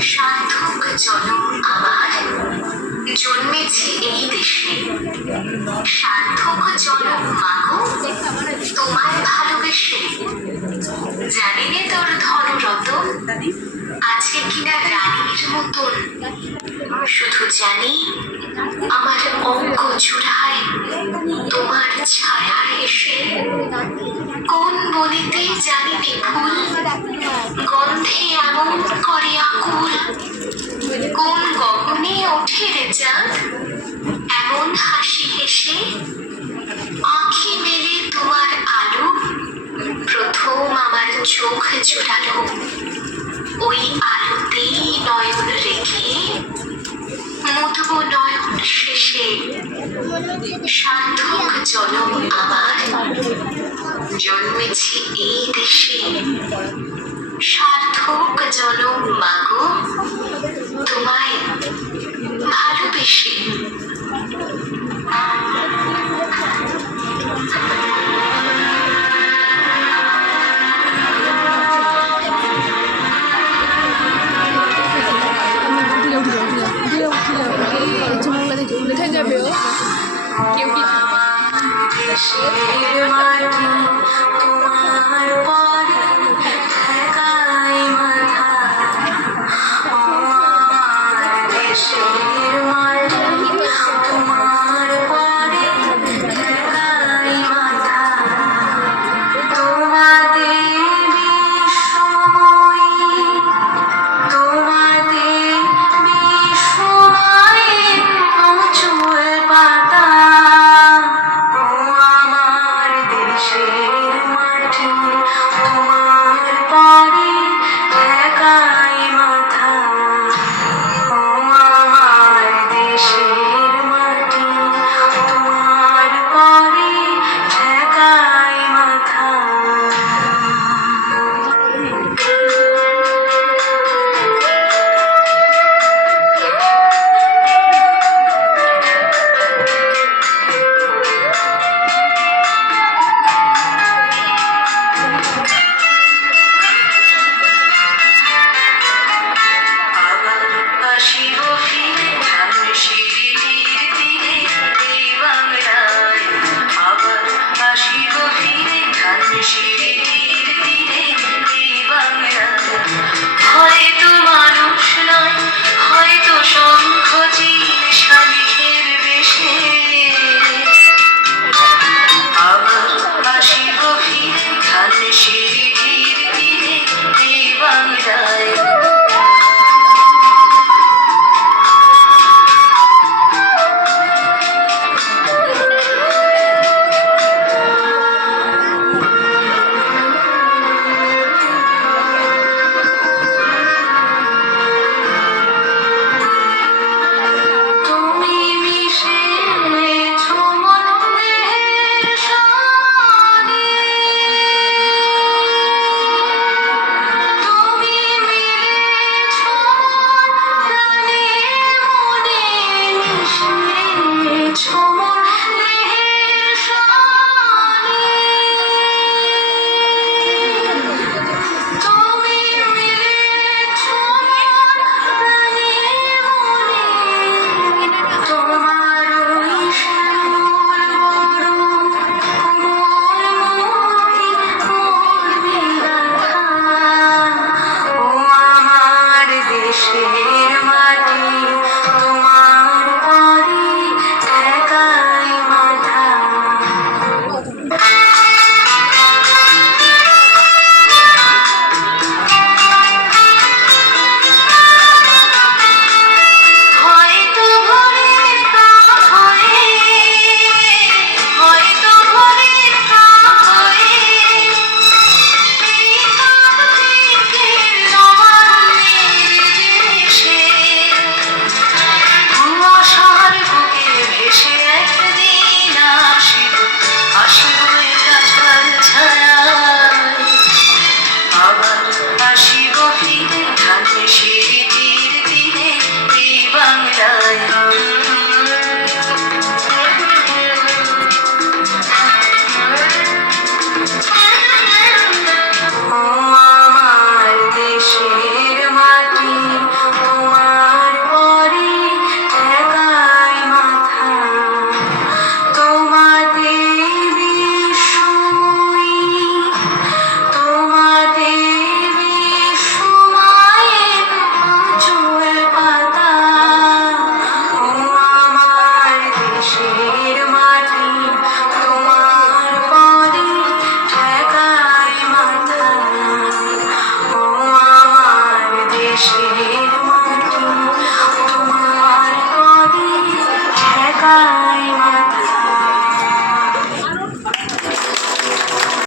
সার্থক জনম আমার জন্মেছে এই দেশে। সার্থক জনম মাগো তোমায় ভালোবেসে। জানি নে তোর ধনরতন আছে কিনা রানীর মতন। শুধু জানি আমার অঙ্গ জোড়ায় তোমার ছায়া এসে। কোন বলিতে জানি বিপুল গন্ধে এমন করে আকুল। কোন গগনে ওঠে রে চাঁদ এমন হাসি হেসে। আঁখি মেলে তোমার আলো প্রথম আমার চোখ জোড়ালো। ওই আলোতেই নয়ন রেখে মুদব নয়ন শেষে। সার্থক জনম আমার জন্মেছি এই দেশে। সার্থক জনম মাগো তোমায় ভালোবেসে।